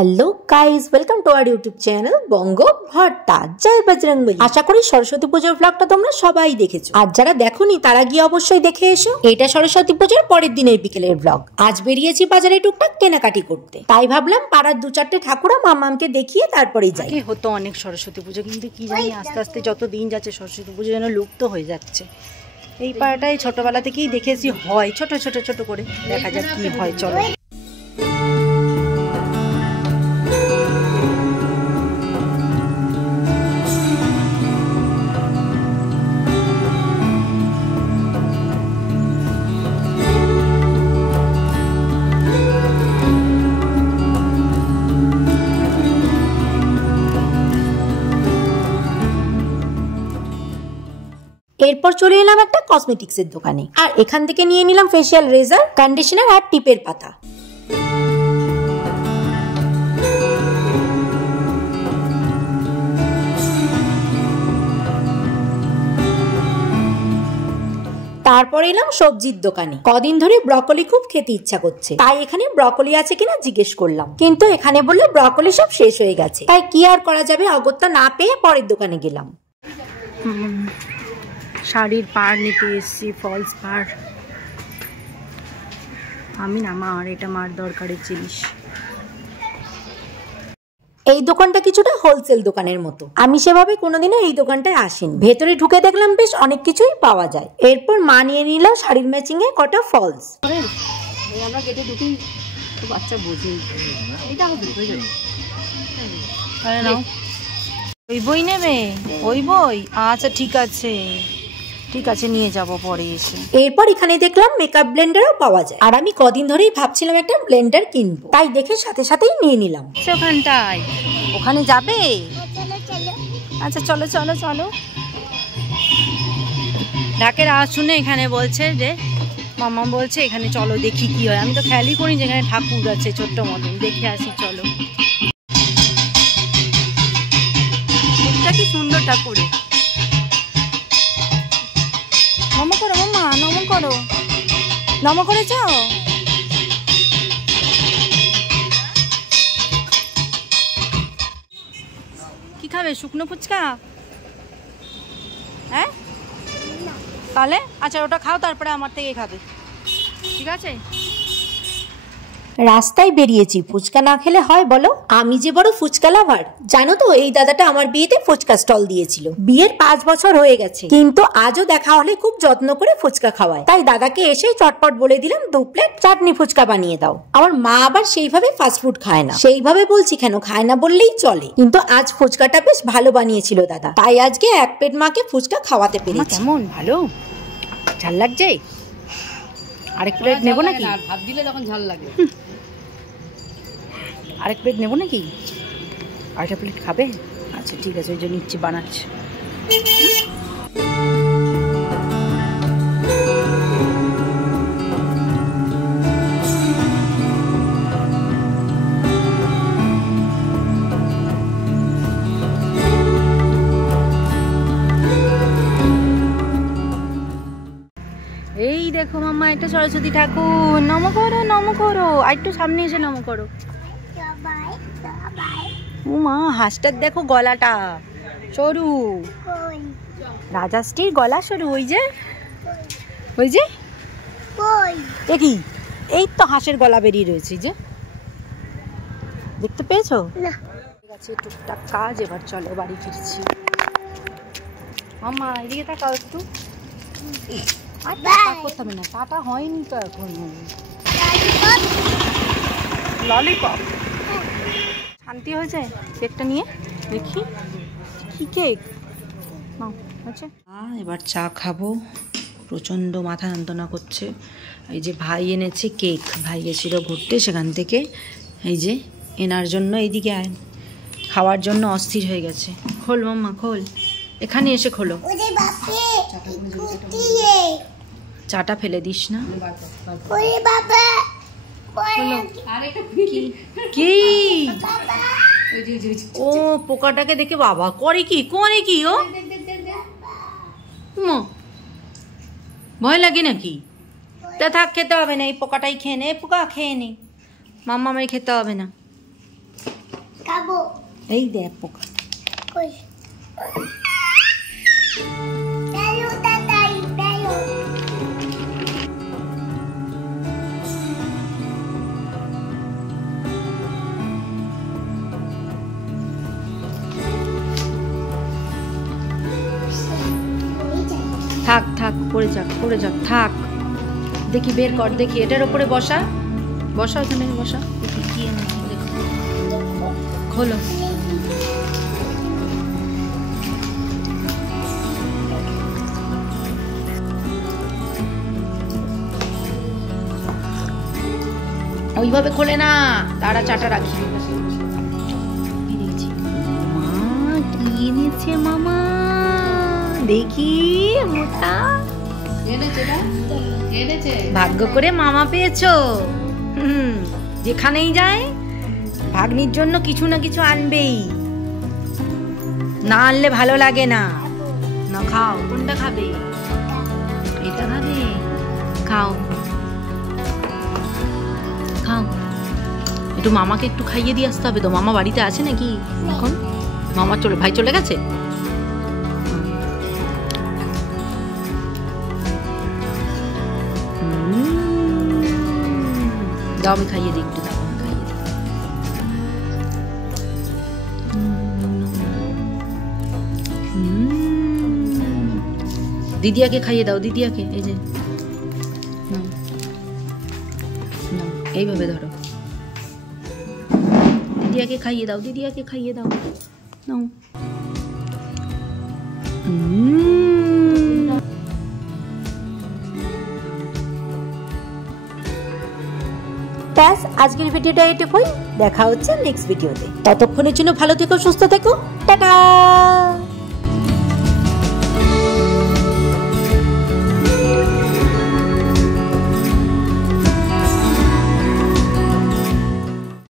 Hello guys, welcome to our YouTube channel Bongo Bhorta. জয় বজরংবলী। আশা করি সরস্বতী পুজোর ব্লগটা তোমরা সবাই দেখেছো, আর যারা দেখোনি তারা গিয়ে অবশ্যই দেখে এসো। এটা সরস্বতী পুজোর পরের দিনের বিকেলের ব্লগ। আজ বেরিয়েছি বাজারে টুকটাক কেনাকাটি করতে, তাই ভাবলাম পাড়ার দু চারটে ঠাকুরা মামামকে দেখিয়ে তারপরেই যাই। হতো অনেক সরস্বতী পুজো, কিন্তু কি জানি আস্তে আস্তে যত দিন যাচ্ছে সরস্বতী পুজো যেন লুপ্ত হয়ে যাচ্ছে। এই পাড়াটাই ছোটবেলা থেকেই দেখেছি হয়, ছোট ছোট ছোট করে। দেখা যাক কি হয়, চলো। এরপর চলে এলাম একটা কসমেটিক্সের দোকানে, আর এখান থেকে নিয়ে নিলাম ফেসিয়াল রেজার, কন্ডিশনার আর টিপের পাতা। তারপর এলাম সবজির দোকানে। কদিন ধরে ব্রকলি খুব খেতে ইচ্ছা করছে, তাই এখানে ব্রকলি আছে কিনা জিজ্ঞেস করলাম, কিন্তু এখানে বললে ব্রকলি সব শেষ হয়ে গেছে। তাই কি আর করা যাবে, অগত্যা না পেয়ে পরের দোকানে গেলাম। শাড়ির পাড় নিতে এসেছি, ফলস পাড়। আমি না মার, এটা মার দরকারের জিনিস। এই দোকানটা কিছুটা হোলসেল দোকানের মতো, আমি সেভাবে কোনোদিনও এই দোকানটায় আসিনি। ভেতরে ঢুকে দেখলাম বেশ অনেক কিছুই পাওয়া যায়। এরপর মা নিয়ে নিলাম শাড়ির ম্যাচিং এ কটা ফলস। আমরা গেটে ঢুকেই তো বাচ্চা বোঝেই এটা ওই বই নেবে, ওই বই, আচ্ছা ঠিক আছে ঠিক আছে, নিয়ে যাব পরে এসে। এরপর এখানে দেখলাম মেকআপ ব্লেন্ডারও পাওয়া যায়, আর আমি কদিন ধরেই ভাবছিলাম একটা ব্লেন্ডার কিনবো, তাই দেখে সাথে সাথেই নিয়ে নিলাম। ওখানটায়, ওখানে যাবে? আচ্ছা চলো চলো চলো। ঢাকের আওয়াজ শুনে এখানে বলছে যে মামা বলছে এখানে চলো দেখি কি হয়। আমি তো খেয়ালই করি যে এখানে ঠাকুর আছে ছোট্ট মতন, দেখে আসি চলো। মুখটা কি সুন্দর ঠাকুরে। নম করো মামা, নম করো, নম করেছ? কি খাবে, শুকনো ফুচকা? হ্যাঁ তাহলে আচ্ছা ওটা খাও, তারপরে আমার থেকে খাবে, ঠিক আছে? রাস্তায় বেরিয়েছি, ফুচকা না খেলে হয় বলো? আমি যে বড় ফুচকা লাভার, জানো তো এই দাদাটা আমার বিয়েতে ফুচকা স্টল দিয়েছিল। বিয়ের 5 বছর হয়ে গেছে, কিন্তু আজও দেখা হলে খুব যত্ন করে ফুচকা খাওয়ায়। তাই দাদাকে এসে চটপট বলে দিলাম 2 প্লেট চাটনি ফুচকা বানিয়ে দাও। আমার মা আবার সেইভাবে ফাস্টফুড খায় না। সেইভাবে বলছি কেন, খায় না বললেই চলে, কিন্তু আজ ফুচকাটা বেশ ভালো বানিয়েছিল দাদা, তাই আজকে 1 প্লেট মাকে ফুচকা খাওয়াতে পেরেছি। কেমন ভালো ঝাল লাগছে? আরেক প্লেট নেবো নাকি? ভাত দিলে তখন ঝাল লাগে। আরেক প্লেট নেবো নাকি? আরেকটা প্লেট খাবে? আচ্ছা ঠিক আছে, ওই জন্য নিচ্ছি, বানাচ্ছি। এই দেখো মাম্মা, এটা সরস্বতী ঠাকুর। নম করো নম করো, আর একটু সামনে এসে নম করো। ও মা, হাঁসটার দেখো গলাটা সরু, রাজাশ্রীর গলা সরু। ওই যে ওই যে কি, এই তো হাঁসের গলা বেরিয়ে রয়েছে, যে দেখতে পেয়েছো? ঠিক আছে, টুকটাক কাজ, এবার চলো বাড়ি ফিরছি। মাম্মা এদিকে তাকাও একটু। করতে হবে না, টাটা হয়নি তো এখন। ললিপপ শান্তি হয়েছে, কেকটা নিয়ে দেখি কি কেক। আচ্ছা এবার চা খাবো, প্রচণ্ড মাথা যন্ত্রণা করছে। এই যে ভাই এনেছে কেক, ভাই গেছিল ঘুরতে, সেখান থেকে এই যে এনার জন্য এইদিকে আয়, খাওয়ার জন্য অস্থির হয়ে গেছে। খোল মাম্মা খোল, এখানে এসে খোলো। চাটা ফেলে দিস না। কি ও পোকাটাকে দেখে বাবা করে কি ও, ভয় লাগে নাকি? তা থাক, খেতে হবে না, এই পোকাটাই খেয়ে নে, পোকা খেয়ে নে, মাম্মা আমায় খেতে হবে না। এই দেখ পোকা। থাক থাক, পড়ে যাক থাক। দেখি বের কর, দেখি এটার উপরে বসা, ওখানে বসা। দেখি কি এনেছে, দেখো খোলো। ওইভাবে খোলে না, তারা চাটা রাখি। কি এনেছে মামা, দেখি মোটা। ভাগ্য করে মামা পেয়েছো। যেখানেই যায় ভাগ্নির জন্য কিছু না কিছু আনবেই, না আনলে ভালো লাগে না। না খাও, কোনটা খাবে? এটা খাবে, খাও খাও। একটু মামাকে একটু খাইয়ে দিয়ে আসতে হবে তো। মামা বাড়িতে আছে নাকি এখন? মামা ভাই চলে গেছে। দাও আমি খাইয়ে দিই, একটু দাও খাইয়ে দিই। দিদিয়াকে খাইয়ে দাও, দিদিয়াকে। এই যে এইভাবে ধরো, দিদিয়াকে খাইয়ে দাও, দিদিয়াকে খাইয়ে দাও। নাও। ব্যাস, আজকের ভিডিওটা এটুকুই। দেখা হচ্ছে নেক্সট ভিডিওতে। ততক্ষণের জন্য ভালো থেকো, সুস্থ থেকো, টাটা।